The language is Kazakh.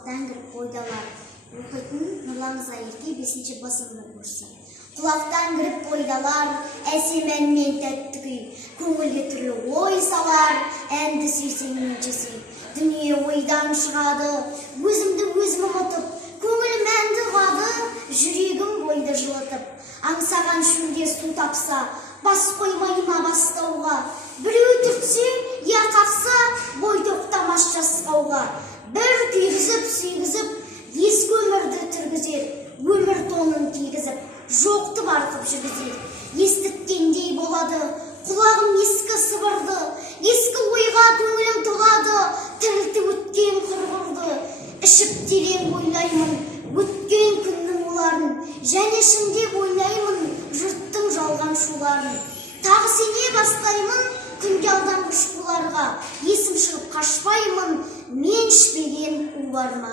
құлақтан кіріп ойдалар. Оқитын Нұрлан Зайырге 5-ші басылымның курсы. Құлақтан кіріп ойдалар, әсем мен тәтті күй, көңілге түрлі ой салар, әнді сүйсең меншесей. Дүние ойдан шығады, өзімді өзім ұмытып, көңілім әнді ұғады, жүрегім бойды жылытып. Аңсаған шөлде су тапса, бас қоймайма бастауға. Біреу түртсе, я қақса, бой тоқтамас жасқауға. Бір түйгізіп, сүйгізіп, ескі өмірді түргізер, өмір тонын кигізіп, жоқты барқып жүргізер. Естіткендей болады, құлағым ескі сыбырды, ескі ойға көңілім толады, тірілті өткен құрғырды. Ішіп терең ойлаймын, өткен күннің оларын, және шындеп ойлаймын жұрттың жалған шуларын. Тағы сене бастаймын күнде алданғыш бұларға, есім шығып қашпаймын мен ішпеген уларыма.